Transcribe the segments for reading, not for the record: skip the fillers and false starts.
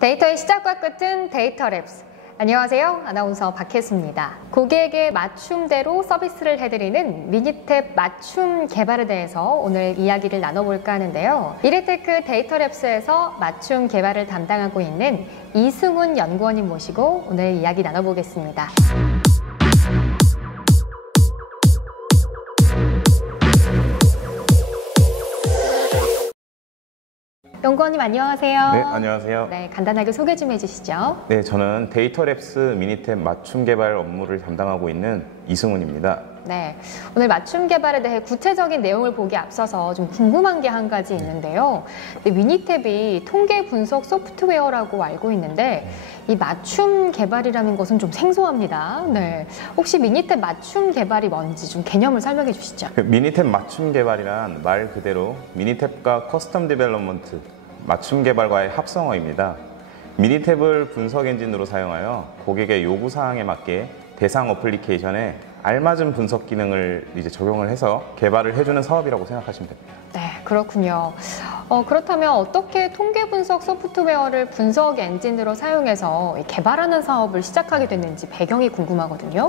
데이터의 시작과 끝은 데이터랩스. 안녕하세요. 아나운서 박혜수입니다. 고객에게 맞춤대로 서비스를 해드리는 미니탭 맞춤 개발에 대해서 오늘 이야기를 나눠볼까 하는데요. 이레테크 데이터랩스에서 맞춤 개발을 담당하고 있는 이승훈 연구원님 모시고 오늘 이야기 나눠보겠습니다. 연구원님 안녕하세요. 네, 안녕하세요. 네, 간단하게 소개 좀 해주시죠. 네, 저는 데이터랩스 미니탭 맞춤 개발 업무를 담당하고 있는 이승훈입니다. 네, 오늘 맞춤 개발에 대해 구체적인 내용을 보기 앞서서 좀 궁금한 게 한 가지 있는데요. 미니탭이 통계 분석 소프트웨어라고 알고 있는데 이 맞춤 개발이라는 것은 좀 생소합니다. 네, 혹시 미니탭 맞춤 개발이 뭔지 좀 개념을 설명해 주시죠. 미니탭 맞춤 개발이란 말 그대로 미니탭과 커스텀 디벨롭먼트, 맞춤 개발과의 합성어입니다. 미니탭을 분석 엔진으로 사용하여 고객의 요구 사항에 맞게 대상 어플리케이션에 알맞은 분석 기능을 적용을 해서 개발을 해주는 사업이라고 생각하시면 됩니다. 네, 그렇군요. 그렇다면 어떻게 통계 분석 소프트웨어를 분석 엔진으로 사용해서 개발하는 사업을 시작하게 됐는지 배경이 궁금하거든요.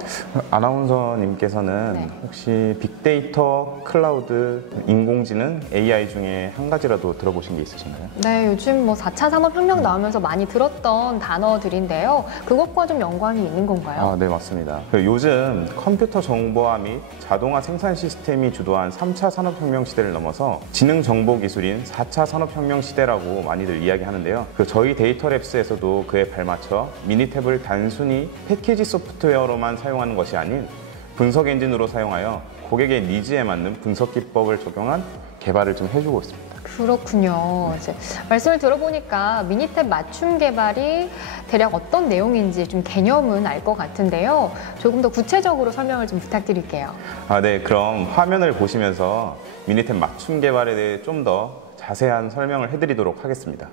아나운서님께서는 네. 혹시 빅데이터, 클라우드, 인공지능, AI 중에 한 가지라도 들어보신 게 있으신가요? 네, 요즘 4차 산업혁명 나오면서 많이 들었던 단어들인데요. 그것과 좀 연관이 있는 건가요? 네, 맞습니다. 요즘 컴퓨터 정보화 및 자동화 생산 시스템이 주도한 3차 산업혁명 시대를 넘어서 지능정보기술인 4차 산업혁명 시대라고 많이들 이야기하는데요. 저희 데이터랩스에서도 그에 발맞춰 미니탭을 단순히 패키지 소프트웨어로만 사용하는 것이 아닌 분석 엔진으로 사용하여 고객의 니즈에 맞는 분석 기법을 적용한 개발을 좀 해주고 있습니다. 그렇군요. 이제 말씀을 들어보니까 미니탭 맞춤 개발이 대략 어떤 내용인지 좀 개념은 알 것 같은데요. 조금 더 구체적으로 설명을 좀 부탁드릴게요. 네. 그럼 화면을 보시면서 미니탭 맞춤 개발에 대해 좀 더 자세한 설명을 해드리도록 하겠습니다.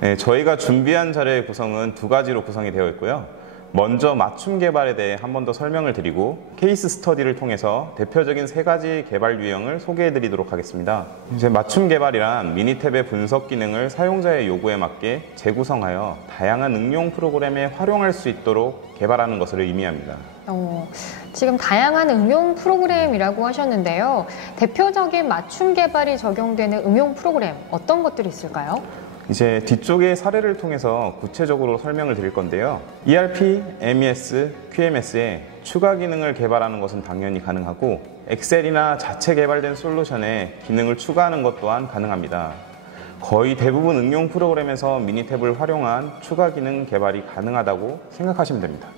네, 저희가 준비한 자료의 구성은 두 가지로 구성이 되어 있고요. 먼저 맞춤 개발에 대해 한 번 더 설명을 드리고 케이스 스터디를 통해서 대표적인 세 가지 개발 유형을 소개해 드리도록 하겠습니다. 이제 맞춤 개발이란 미니탭의 분석 기능을 사용자의 요구에 맞게 재구성하여 다양한 응용 프로그램에 활용할 수 있도록 개발하는 것을 의미합니다. 지금 다양한 응용 프로그램이라고 하셨는데요. 대표적인 맞춤 개발이 적용되는 응용 프로그램 어떤 것들이 있을까요? 이제 뒤쪽의 사례를 통해서 구체적으로 설명을 드릴 건데요. ERP, MES, QMS에 추가 기능을 개발하는 것은 당연히 가능하고 엑셀이나 자체 개발된 솔루션에 기능을 추가하는 것 또한 가능합니다. 거의 대부분 응용 프로그램에서 미니탭을 활용한 추가 기능 개발이 가능하다고 생각하시면 됩니다.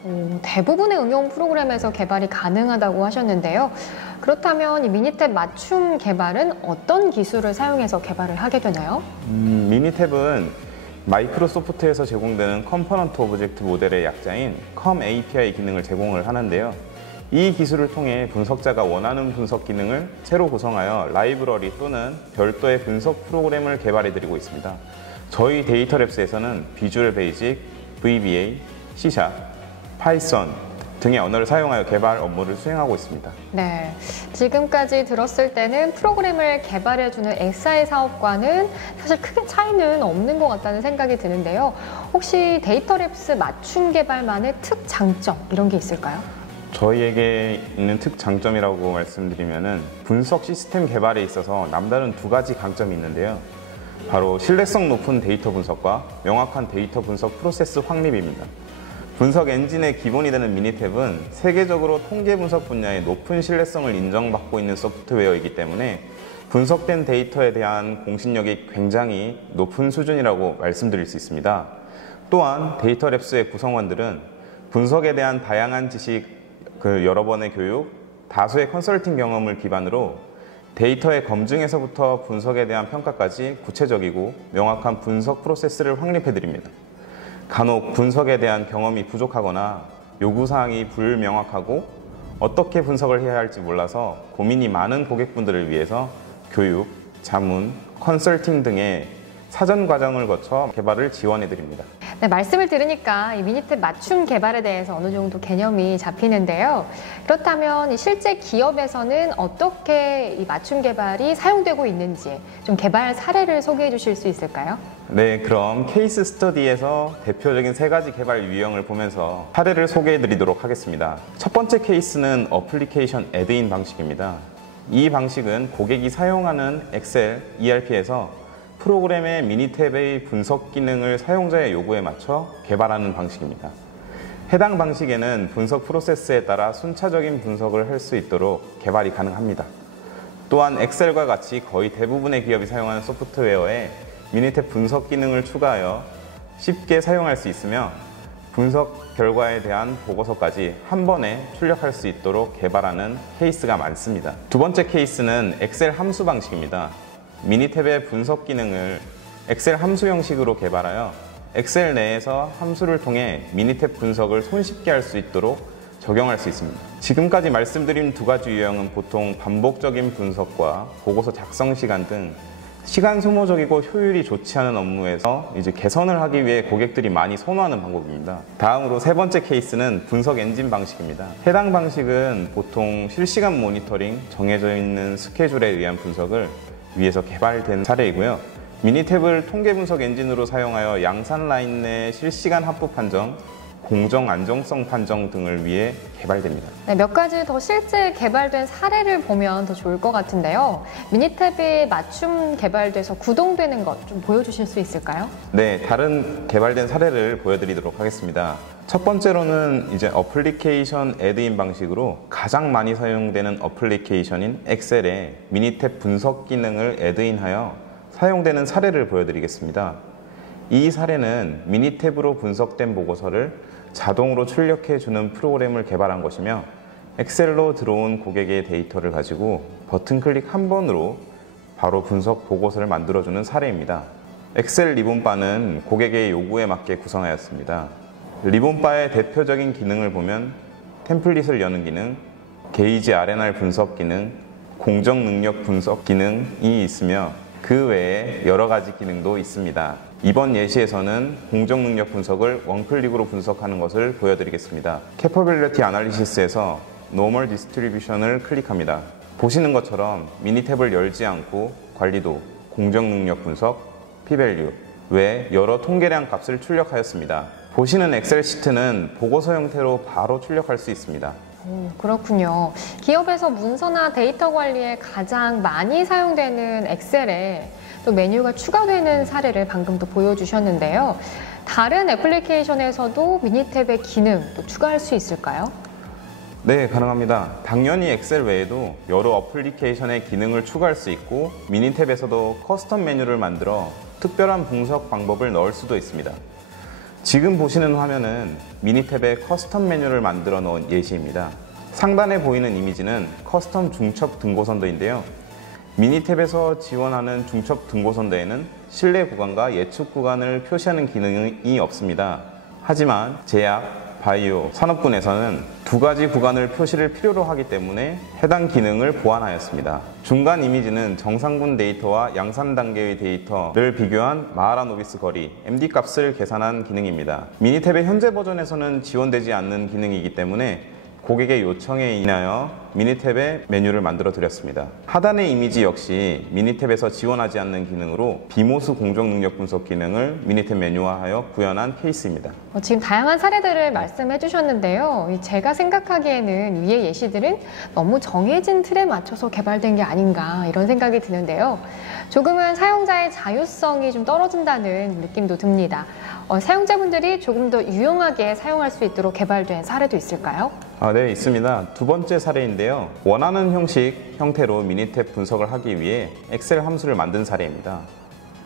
대부분의 응용 프로그램에서 개발이 가능하다고 하셨는데요. 그렇다면 이 미니탭 맞춤 개발은 어떤 기술을 사용해서 개발을 하게 되나요? 미니탭은 마이크로소프트에서 제공되는 컴포넌트 오브젝트 모델의 약자인 컴 API 기능을 제공을 하는데요. 이 기술을 통해 분석자가 원하는 분석 기능을 새로 구성하여 라이브러리 또는 별도의 분석 프로그램을 개발해드리고 있습니다. 저희 데이터랩스에서는 비주얼 베이직, VBA, C#, 파이썬 등의 언어를 사용하여 개발 업무를 수행하고 있습니다. 네, 지금까지 들었을 때는 프로그램을 개발해주는 SI 사업과는 사실 크게 차이는 없는 것 같다는 생각이 드는데요. 혹시 데이터랩스 맞춤 개발만의 특장점 이런 게 있을까요? 저희에게 있는 특장점이라고 말씀드리면은 분석 시스템 개발에 있어서 남다른 두 가지 강점이 있는데요. 바로 신뢰성 높은 데이터 분석과 명확한 데이터 분석 프로세스 확립입니다. 분석 엔진의 기본이 되는 미니탭은 세계적으로 통계 분석 분야의 높은 신뢰성을 인정받고 있는 소프트웨어이기 때문에 분석된 데이터에 대한 공신력이 굉장히 높은 수준이라고 말씀드릴 수 있습니다. 또한 데이터랩스의 구성원들은 분석에 대한 다양한 지식, 여러 번의 교육, 다수의 컨설팅 경험을 기반으로 데이터의 검증에서부터 분석에 대한 평가까지 구체적이고 명확한 분석 프로세스를 확립해드립니다. 간혹 분석에 대한 경험이 부족하거나 요구사항이 불명확하고 어떻게 분석을 해야 할지 몰라서 고민이 많은 고객분들을 위해서 교육, 자문, 컨설팅 등의 사전 과정을 거쳐 개발을 지원해드립니다. 네, 말씀을 들으니까 이 미니탭 맞춤 개발에 대해서 어느 정도 개념이 잡히는데요. 그렇다면 이 실제 기업에서는 어떻게 이 맞춤 개발이 사용되고 있는지 좀 개발 사례를 소개해 주실 수 있을까요? 네, 그럼 케이스 스터디에서 대표적인 3가지 개발 유형을 보면서 사례를 소개해 드리도록 하겠습니다. 첫 번째 케이스는 어플리케이션 애드인 방식입니다. 이 방식은 고객이 사용하는 엑셀, ERP에서 프로그램의 미니탭의 분석 기능을 사용자의 요구에 맞춰 개발하는 방식입니다. 해당 방식에는 분석 프로세스에 따라 순차적인 분석을 할 수 있도록 개발이 가능합니다. 또한 엑셀과 같이 거의 대부분의 기업이 사용하는 소프트웨어에 미니탭 분석 기능을 추가하여 쉽게 사용할 수 있으며 분석 결과에 대한 보고서까지 한 번에 출력할 수 있도록 개발하는 케이스가 많습니다. 두 번째 케이스는 엑셀 함수 방식입니다. 미니탭의 분석 기능을 엑셀 함수 형식으로 개발하여 엑셀 내에서 함수를 통해 미니탭 분석을 손쉽게 할 수 있도록 적용할 수 있습니다. 지금까지 말씀드린 2가지 유형은 보통 반복적인 분석과 보고서 작성 시간 등 시간 소모적이고 효율이 좋지 않은 업무에서 개선을 하기 위해 고객들이 많이 선호하는 방법입니다. 다음으로 3번째 케이스는 분석 엔진 방식입니다. 해당 방식은 보통 실시간 모니터링, 정해져 있는 스케줄에 의한 분석을 위해서 개발된 사례이고요. 미니탭을 통계 분석 엔진으로 사용하여 양산 라인 내 실시간 합부 판정, 공정 안정성 판정 등을 위해 개발됩니다. 네, 몇 가지 더 실제 개발된 사례를 보면 더 좋을 것 같은데요. 미니탭이 맞춤 개발돼서 구동되는 것 좀 보여주실 수 있을까요? 네, 다른 개발된 사례를 보여드리도록 하겠습니다. 첫 번째로는 어플리케이션 애드인 방식으로 가장 많이 사용되는 어플리케이션인 엑셀에 미니탭 분석 기능을 애드인하여 사용되는 사례를 보여드리겠습니다. 이 사례는 미니탭으로 분석된 보고서를 자동으로 출력해주는 프로그램을 개발한 것이며 엑셀로 들어온 고객의 데이터를 가지고 버튼 클릭 한 번으로 바로 분석 보고서를 만들어주는 사례입니다. 엑셀 리본바는 고객의 요구에 맞게 구성하였습니다. 리본바의 대표적인 기능을 보면 템플릿을 여는 기능, 게이지 R&R 분석 기능, 공정 능력 분석 기능이 있으며 그 외에 여러 가지 기능도 있습니다. 이번 예시에서는 공정 능력 분석을 원클릭으로 분석하는 것을 보여드리겠습니다. Capability Analysis에서 Normal Distribution을 클릭합니다. 보시는 것처럼 미니탭을 열지 않고 관리도, 공정 능력 분석, P-value 외 여러 통계량 값을 출력하였습니다. 보시는 엑셀 시트는 보고서 형태로 바로 출력할 수 있습니다. 그렇군요. 기업에서 문서나 데이터 관리에 가장 많이 사용되는 엑셀에 또 메뉴가 추가되는 사례를 방금 또 보여주셨는데요. 다른 애플리케이션에서도 미니탭의 기능 또 추가할 수 있을까요? 네, 가능합니다. 당연히 엑셀 외에도 여러 어플리케이션의 기능을 추가할 수 있고 미니탭에서도 커스텀 메뉴를 만들어 특별한 분석 방법을 넣을 수도 있습니다. 지금 보시는 화면은 미니탭에 커스텀 메뉴를 만들어 놓은 예시입니다. 상단에 보이는 이미지는 커스텀 중첩 등고선도인데요. 미니탭에서 지원하는 중첩 등고선도에는 실내 구간과 예측 구간을 표시하는 기능이 없습니다. 하지만 제약, 바이오, 산업군에서는 2가지 구간을 표시를 필요로 하기 때문에 해당 기능을 보완하였습니다. 중간 이미지는 정상군 데이터와 양산 단계의 데이터를 비교한 마하라노비스 거리, MD 값을 계산한 기능입니다. 미니탭의 현재 버전에서는 지원되지 않는 기능이기 때문에 고객의 요청에 인하여 미니탭의 메뉴를 만들어 드렸습니다. 하단의 이미지 역시 미니탭에서 지원하지 않는 기능으로 비모스 공정 능력 분석 기능을 미니탭 메뉴화하여 구현한 케이스입니다. 지금 다양한 사례들을 말씀해 주셨는데요. 제가 생각하기에는 위의 예시들은 너무 정해진 틀에 맞춰서 개발된 게 아닌가 이런 생각이 드는데요. 조금은 사용자의 자유성이 좀 떨어진다는 느낌도 듭니다. 사용자분들이 조금 더 유용하게 사용할 수 있도록 개발된 사례도 있을까요? 네, 있습니다. 2번째 사례인데요. 원하는 형태로 미니탭 분석을 하기 위해 엑셀 함수를 만든 사례입니다.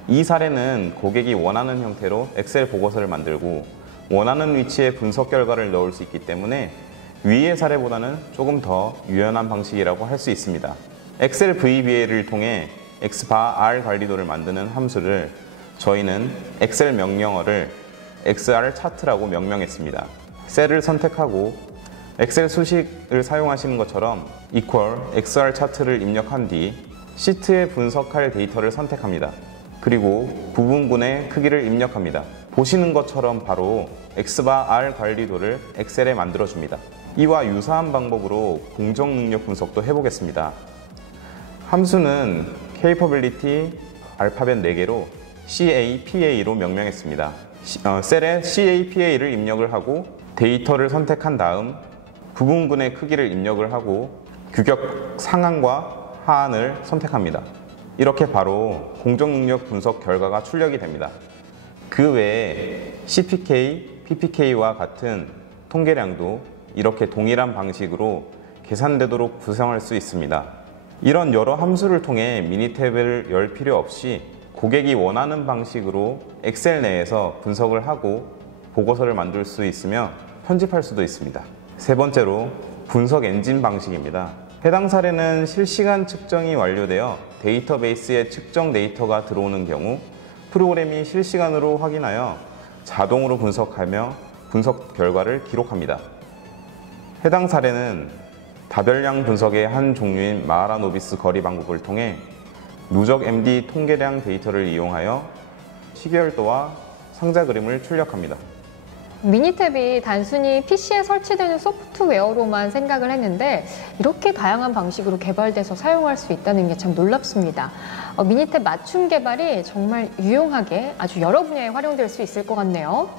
이 사례는 고객이 원하는 형태로 엑셀 보고서를 만들고 원하는 위치에 분석 결과를 넣을 수 있기 때문에 위의 사례보다는 조금 더 유연한 방식이라고 할 수 있습니다. 엑셀 VBA를 통해 Xbar R 관리도를 만드는 함수를 저희는 엑셀 명령어를 XR 차트라고 명명했습니다. 셀을 선택하고 엑셀 수식을 사용하시는 것처럼 XR 차트를 입력한 뒤 시트에 분석할 데이터를 선택합니다. 그리고 부분군의 크기를 입력합니다. 보시는 것처럼 바로 X바 R 관리도를 엑셀에 만들어줍니다. 이와 유사한 방법으로 공정 능력 분석도 해보겠습니다. 함수는 capability 알파벳 4개로 CAPA로 명명했습니다. 셀에 CAPA를 입력을 하고 데이터를 선택한 다음 부분군의 크기를 입력을 하고 규격 상한과 하한을 선택합니다. 이렇게 바로 공정능력 분석 결과가 출력이 됩니다. 그 외에 CPK, PPK와 같은 통계량도 이렇게 동일한 방식으로 계산되도록 구성할 수 있습니다. 이런 여러 함수를 통해 미니탭을 열 필요 없이 고객이 원하는 방식으로 엑셀 내에서 분석을 하고 보고서를 만들 수 있으며 편집할 수도 있습니다. 세 번째로 분석 엔진 방식입니다. 해당 사례는 실시간 측정이 완료되어 데이터베이스에 측정 데이터가 들어오는 경우 프로그램이 실시간으로 확인하여 자동으로 분석하며 분석 결과를 기록합니다. 해당 사례는 다별량 분석의 한 종류인 마하라노비스 거리 방법을 통해 누적 MD 통계량 데이터를 이용하여 시계열도와 상자 그림을 출력합니다. 미니탭이 단순히 PC에 설치되는 소프트웨어로만 생각을 했는데 이렇게 다양한 방식으로 개발돼서 사용할 수 있다는 게 참 놀랍습니다. 미니탭 맞춤 개발이 정말 유용하게 아주 여러 분야에 활용될 수 있을 것 같네요.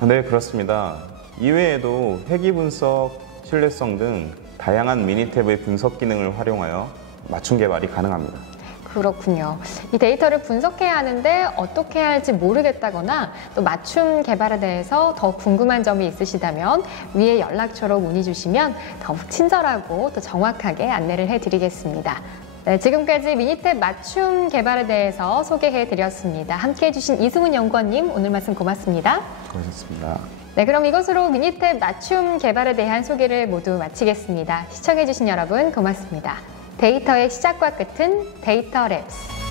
네, 그렇습니다. 이외에도 회귀 분석, 신뢰성 등 다양한 미니탭의 분석 기능을 활용하여 맞춤 개발이 가능합니다. 그렇군요. 이 데이터를 분석해야 하는데 어떻게 해야 할지 모르겠다거나 또 맞춤 개발에 대해서 더 궁금한 점이 있으시다면 위에 연락처로 문의 주시면 더욱 친절하고 또 정확하게 안내를 해드리겠습니다. 네, 지금까지 미니탭 맞춤 개발에 대해서 소개해드렸습니다. 함께해 주신 이승훈 연구원님 오늘 말씀 고맙습니다. 고맙습니다. 네, 그럼 이것으로 미니탭 맞춤 개발에 대한 소개를 모두 마치겠습니다. 시청해 주신 여러분 고맙습니다. 데이터의 시작과 끝은 데이터랩스.